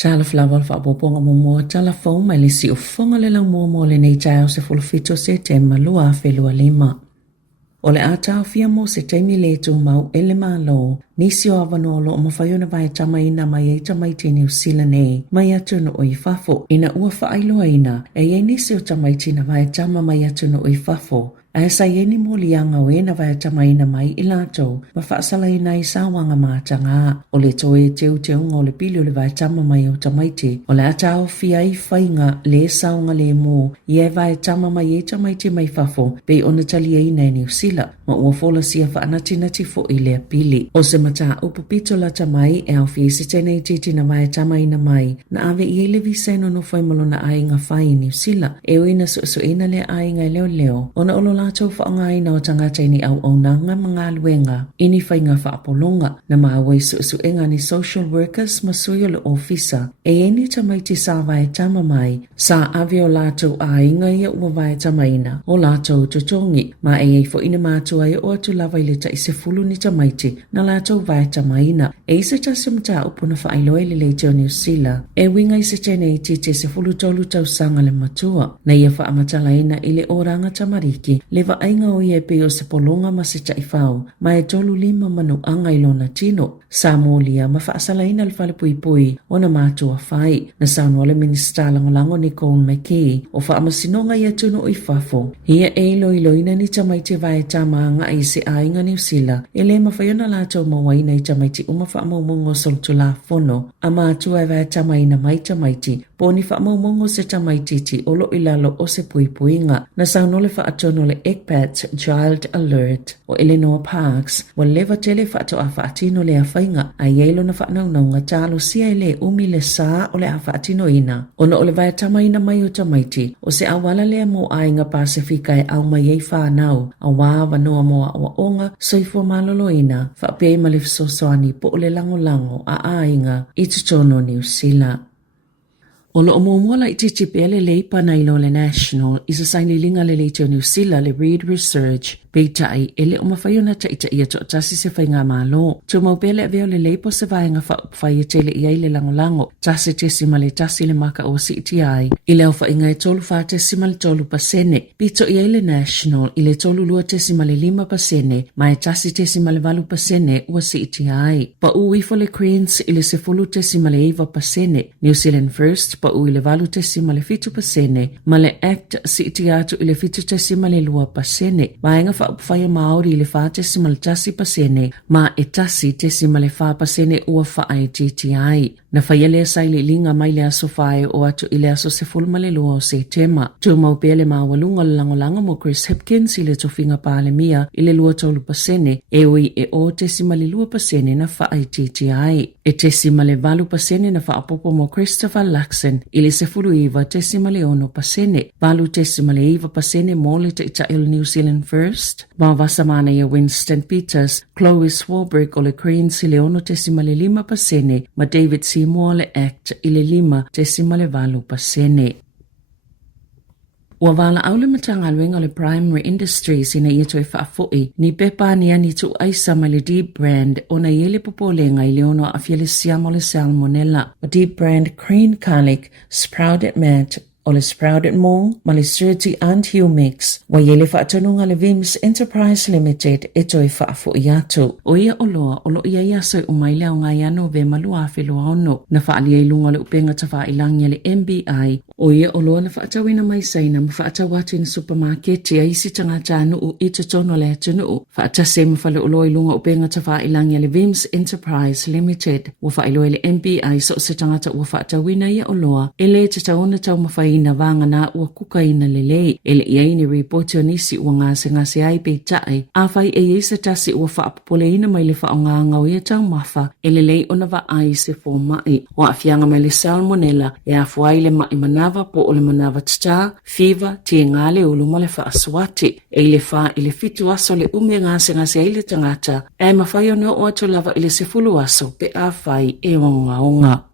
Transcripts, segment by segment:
Tala flaval fa poponga mo tala fong mai le si o fonga le lang mo le nei tau se fulfito se te malua felua lima. O le atau fia mo se teimi le tu mau ele malo, nisi o avanolo o mawhaiona vai tamaina mai e tamaiti New Zealand e, mai atu no o i fafo, ina ua whaailoa ina, e nisi o tamaiti na vai tama mai atu no o i fafo. A sa yeni mo lianga o ena vai tamaina mai i lato, ma whaasala ina i sawanga mātanga, o le toe teu o le pili o le vai tama mai o tamaiti, o le atau fia i whainga le saunga le mo, i e vai tama mai e tamaiti mai fafo, pe ona tali e ina e New Zealand, ma ua fola sia whaanatinati fo i lea pili. O se mata upupito la tamai e au fia se tene i titi na vai tamaina mai, na ave i ele viseno no whaimalo na ainga whai i New Zealand, e o ina so ina le ainga leo, ona olo lātou whaangai na o tangata ni au nanga mga luenga, ini whainga whaapolonga, na maawai suenga ni social workers masuyo le ofisa, e eni tamaiti sa vai tama mai, sa ave o lātou ainga ia ua vai tamaina, o lātou tutongi, ma e fo ina mātua e o atu lava ile ta ise fulu ni tamaiti, na lātou vai tamaina, e isa tasimta upuna whaailoe le leiteo New Zealand, e winga isa tene i tite se fulu tolu tau sanga le matua, na ia whaamatala ina ile oranga tamariki, lewa ainga o ie pe o se polonga ma se taifau, ma e tolu 5 manu anga ilona tino, Samoa ma whaasalaina le whale pui o na mātua whai, na Sāmoa le Minista Langolango Nicole McKee, o whaamasinonga ia tuno i fafo. Hia e loiloina ni tamaiti vai tamaanga i se ainga New Zealand, e le mawhaiona lātou mawaina i tamaiti uma whaamaumongo soltu la fono, a mātua e vai tamaina mai tamaiti, poni whaamaumongo se tamaititi o lo ilalo o se puipuinga, na Sāmoa le whaatono le ECPAT Child Alert o Eleanor Parks, wa lewa tele whaato a whaatino le awhainga, a yeilo na whaanaunga talo sia ele umi le saa o le a whaatino ina. Ono o le vai tamaina mai o tamaiti, o se awala lea mo ainga Pasifika e au mai ei whanau, a wawa noa moa o onga, soifua malolo ina, whaapei malefisosoani po o le lango a ainga i tutono New Zealand. O lo omomola i titi pele leipa na ilo le National, isa saini linga le leiteo New Zealand le Reid Research, peitai ele o mawhaiona taita ia to tasi se whainga malo. Tau mau pele aveo le leipo se vaenga whai e tele ia le langolango, tasi tesima le tasi le maka o CTI, ile au whainga e tolu wha tesima le tolu pasene, pito ia le National, ile tolu lua tesima le 5 pasene, ma e tasi tesima le 8 pasene ua CTI. Pa uifo le Queens ile se fulu tesima le 8 pasene, New Zealand First, pa u ile 8 tesima le 7 pasene, ma le ACT CTI ile 7 tesima le 2 pasene, vaenga whaia Māori le wha tesima le tasi pasene, ma e tasi tesima le wha pasene ua whaai TTI. Na whaia lea saili linga mai le aso whae o atu i le aso se fulma le lua o se tema. Tau mau pele mawalunga le langolanga mo Chris Hipkins i le tofinga pāle mia i le lua tolu pasene, e oi e o tesima le 2 pasene na whaai TTI. E tesima le 8 pasene na whaapopo mo Christopher Luxon i le se fulu iwa tesima le 1 pasene, valu tesima le 1 pasene mo le te ita il New Zealand First. Ma vasamana ia Winston Peters, Chloe Swarbrick o le Queens i le 1 tesima le 5 pasene, ma David Seymour le ACT i le 5 tesima le 8 pasene. Ua wala au le matanga luenga le primary industries ina ia toi whaafoi, ni pepa ni ani tu aisa ma le deep brand o na iele popolenga i leono a fiele siamo le salmonella. A deep brand green garlic, sprouted mat, o le sprouted mung, ma le surety and hue mix, wa iele whaatanunga le Vims Enterprise Limited e toi whaafoi atu. O ia oloa, olo ia iasoi umaile au ngai ano ve malua awhiloa ono, na whaali ei lunga le upenga ta whaailangia le MBI, o ia oloa na whaatawina mai saina ma whaatawatu in supermarket ia isi tangata nuu i tutono le atunuu. Whaatase ma whale oloa i lunga upenga ta whaailangia le Vims Enterprise Limited, wa whaailoa le MBI so se tangata ua whaatawina ia oloa, ele te tauna tau mawhai ina vanga na ua kuka ina lelei, ele iai ni reporti o nisi ua ngase ai pe tae, a whai e isa tasi ua whaapopole ina mai le whaonga o ia tau mafa, ele lei ona wa ai se fo mai, o afianga mai le salmonella, e afuai le mai manava po o le manava tata, fever, tie ngale ulu ma le whaaswati, e le wha i le fitu aso le ume ngase ai le tangata, e mawhai o no o atu lava i le se fulu aso, pe a whai e onga.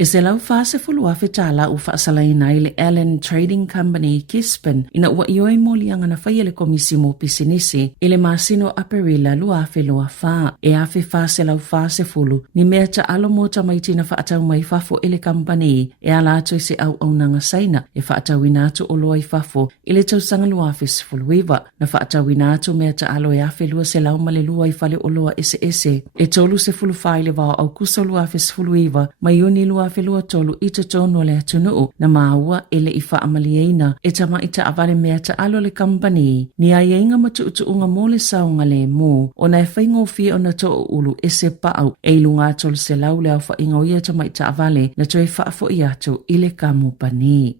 E se lau fase fulua fe Tala u faasalaina i le Allen Trading Company Kispen ina ua ioi molianga na whaia le komisi mo pisinisi i le masino aperila lua fe lua fa. E afe fase lau fase fulu ni mea ta alo mo ta maitina faatau mai fafo i le company e ala atu i se au nanga saina e faatau inatu o loa i fafo i le tausanga lua fe sifuluiva na faatau inatu mea ta alo e afe lua se lau male lua i fale o loa ese e tolu se fulu fai le vao au kusa lua fe sifuluiva mai uni lua fe lua tolu i te tono le atunuu na maua ele i whaamalieina e tama i ta avale mea ta alo le company ni a ieinga matuutuunga mo le saunga le mo o na e whaingo fia o na to ulu e se paau e ilunga tolu se lau le au whaingo ia tama i ta avale na to e whaafo i atu i le kamupani.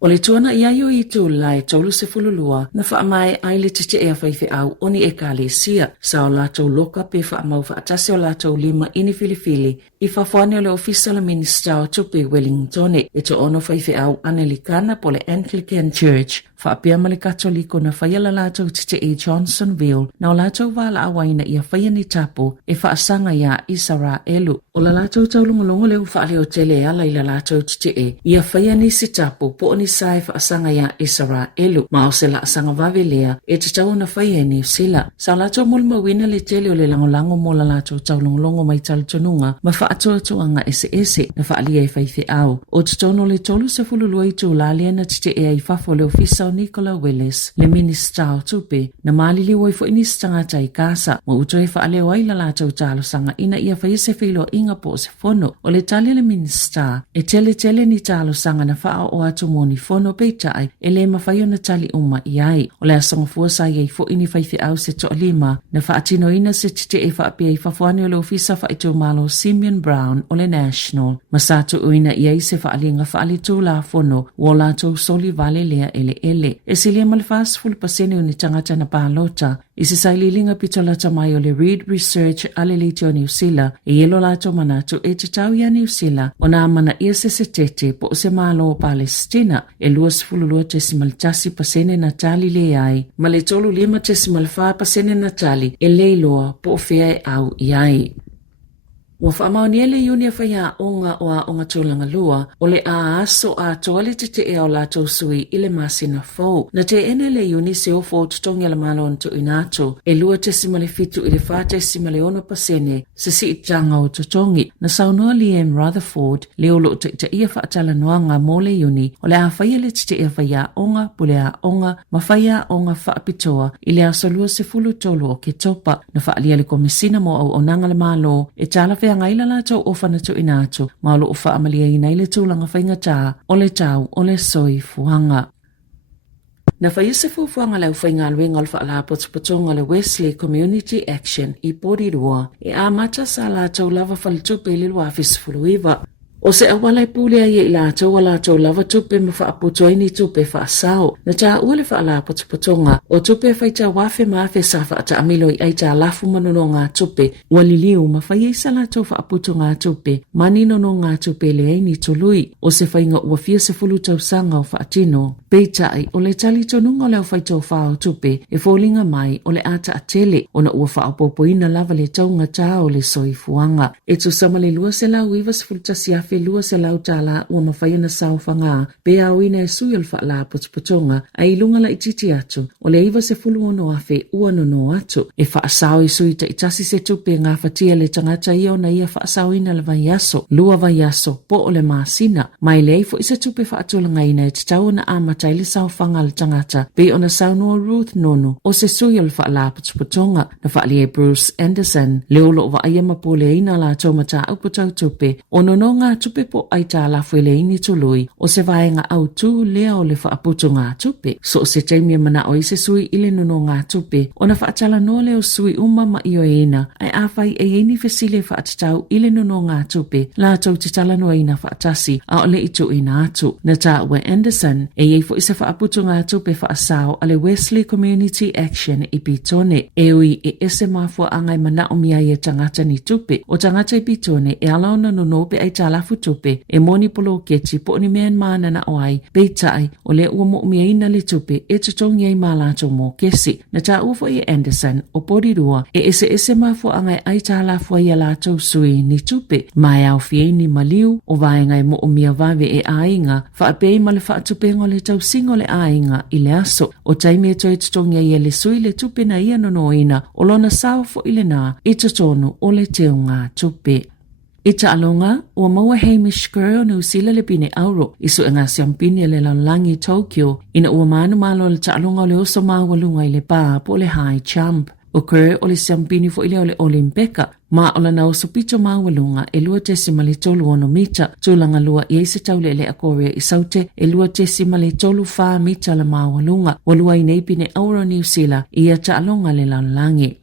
O le tuana i aio i tu lai tolu se fululua na whaamai ai le tite e a whaife au oni e ka le sia sa o latou loka pe whaamau whaatase o latou lima ini filifili i whawhane o le ofisa la minista o tupe Wellington e to ono whaife au anelikana po le Anglican Church whaapea male katoliko na whaiala latou tite e Johnsonville na o latou wala awaina i a whaia ni tapo e whaasanga ia Israelu. O la latou taulongolongo leu whaale o tele ala i la latou tite e i a whaia ni si tapo po oni sai whaasanga ia Israelu ma o se la asanga vavelea e te tau na whaia ni usila. Sa latou mulma wina le tele o le langolango mo la latou taulongolongo mai talitonunga ma whaatoatoanga ese na whaalia e whaife au. O te tono le tolu se fululua i tū lalia na tite e ai whafo le ofisa Nicola Willis, le minista o tupe, na malili wai fo inistanga tai kasa, ma uto e whaale wai la latou talo sanga ina ia whaise whilo inga po se fono, o le tali le minista, e tele ni talo sanga na wha o atu moni fono peitai, e le mawhaio na tali uma iai, o le asanga fuasa iai fo ini whaife au se to lima, na whaatino ina se tite e whaapia i whafuani o le ofisa whaito malo Simeon Brown o le National, masatu uina iai se whaalinga whaalitu la fono, o latou soli vale lea ele. E silia malfas full pasene o ni tangata na pālota. I se saililinga pitolata mai o le Reed Research aleliti o New Zealand e yelo lato manatu e te tau ia New Zealand o na amana ia se tete po se malo o Palestina e luas fululua tesimal tasi pasene na tali le ai. Ma le tolu lima tesimal faa pasene na tali e leiloa po fea e au iai. Wa whaamaoni ele iunia whaia onga o a onga tūlanga lua, o le a aso a toale te te e o latou sui i le masina fau. Na te ene le iuni se o fō tutongi ala malo anto inato, e lua te simale fitu i le whāte simale ono pasene, se si itanga o tutongi. Na saunua Liam Rutherford, le olo te ia whaatala noanga mo le iuni, o le a whaia le te e whaia onga, pule a onga, ma whaia onga whaapitoa, i le aso lua se fulu tolu o ke topa, na whaalia le komisina mo au onanga le malo, e tala ngai la latou o whanatu inato, ma lo o whaamalia i nei le tūlanga whainga tā, o le tau, o le soi fuanga. Na whaise fuanga lau whainga aluenga alfa ala potopotonga le Wesley Community Action i Porirua, e a mata sa latou lava whalitupe le lua fisfuluiva. O se awalai pule ai i latou lava tupe ma whaaputoa ni tupe whaasao. Na tā ua le whaala potopotonga, o tupe whaita wafe maafe sa whaata amilo i ai tā lafu manono ngā tupe, waliliu ma whai sa latou whaaputo ngā tupe, manino no ngā tupe le ai ni tului, o se whainga ua fia se fulu tau sanga o whaatino. Peitai, o le tali tonunga o leo whaito whao tupe, e fōlinga mai o le ata atele, o na ua whaapopoina lava le taunga tā o le soifuanga. E tu samale lua se lau iwa se fulutasi afe lua se lau Tala ua mawhaia na sao whanga, pe au ina e sui al whaala potopotonga, a ilunga la ititi atu, o le iwa se fulu ono afe ua nono atu, e whaasao i sui ta itasi se tupe ngā whatia le tangata ia na ia whaasao ina le vaiaso, lua vaiaso, po o le maasina, mai le eifo isa tupe whaatulanga ina e te tau na amata ili sao whanga le tangata, pe o na sao noa Ruth nono, o se sui al whaala potopotonga, na whaali e Bruce Anderson, le olo wa aia mapole ina la taumata au potau tupe, o nono ngā tupe po ai tā lafu ele ini tului, o se vaenga au tū lea o le whaaputu ngā tupe. So se taimia mana o se sui ile nono ngā tupe, o na whaatala no leo sui uma ma io eina, ai awhai e ini fesile whaatatau ile nono ngā tupe, la tau te tala no eina whaatasi, a ole itu ina atu. Na tā ua Anderson, e eifo isa whaaputu ngā tupe whaasao ale Wesley Community Action i Pitone, e ui e ese mafua angai mana o mia i tangata ni tupe, o tangata i Pitone, e alaona no nope ai tā lafu tafu tupe e moni polo kechi po ni men mana na oai beitai o le ua mo mia ina le tupe e tutong yei malato mo kesi na ta ufo i Anderson o porirua e ese mafu angai ai ta lafua ia lato sui ni tupe mai au fieni maliu o vaengai mo mia vave e ainga fa apei male fa tupe ngole tau singole ainga i le aso o taimi e toi tutong yei le sui le tupe na ia nonoina o lona sao fo ile na i tutonu o le teunga tupe. Ita alonga, ua maua Hamish Girl ni usila le pine auro isu e ngā siampini le langi Tokyo ina ua manu malo le ta alonga o le oso mawalunga i le pā po le high jump. O kere o le siampini fo ile o le Olimpeka ma o la na oso pito mawalunga e lua tesima le tolu ono mita tūlanga lua i eise taule le akorea i saute e lua tesima le tolu wha mita la mawalunga o lua i neipine auro ni usila i a ta alonga le langi.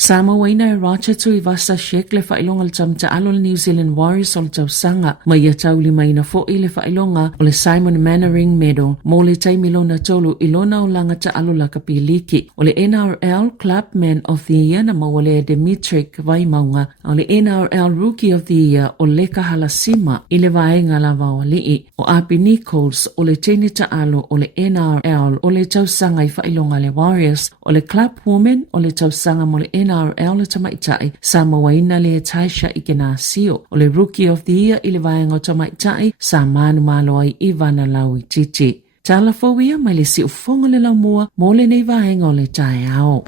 Sāmoa ina e racha tu i vasa shek le whailonga le tamta alo le New Zealand Warriors o le tau sanga ma ia tau lima ina fo i le whailonga o le Simon Mannering Medal mo le taimilona tolu i lona o langa ta alo la kapiliki o le NRL Clubman of the Year na mawale Dimitrik Vaimaunga o le NRL Rookie of the Year o Leka Halasima i le vaenga la vawalii o Api Nichols o le tene ta alo o le NRL o le tau sanga i whailonga le Warriors o le Club Woman o le tau sanga mo le NRL le tamaitai Sāmoa ina le taisha i kena sio o le Rookie of the Year i le vaenga o tamaitai sa manu malo ai i vana lau i titi. Tala fawia mai le si ufonga le lau mua mo le nei vaenga o le tai ao.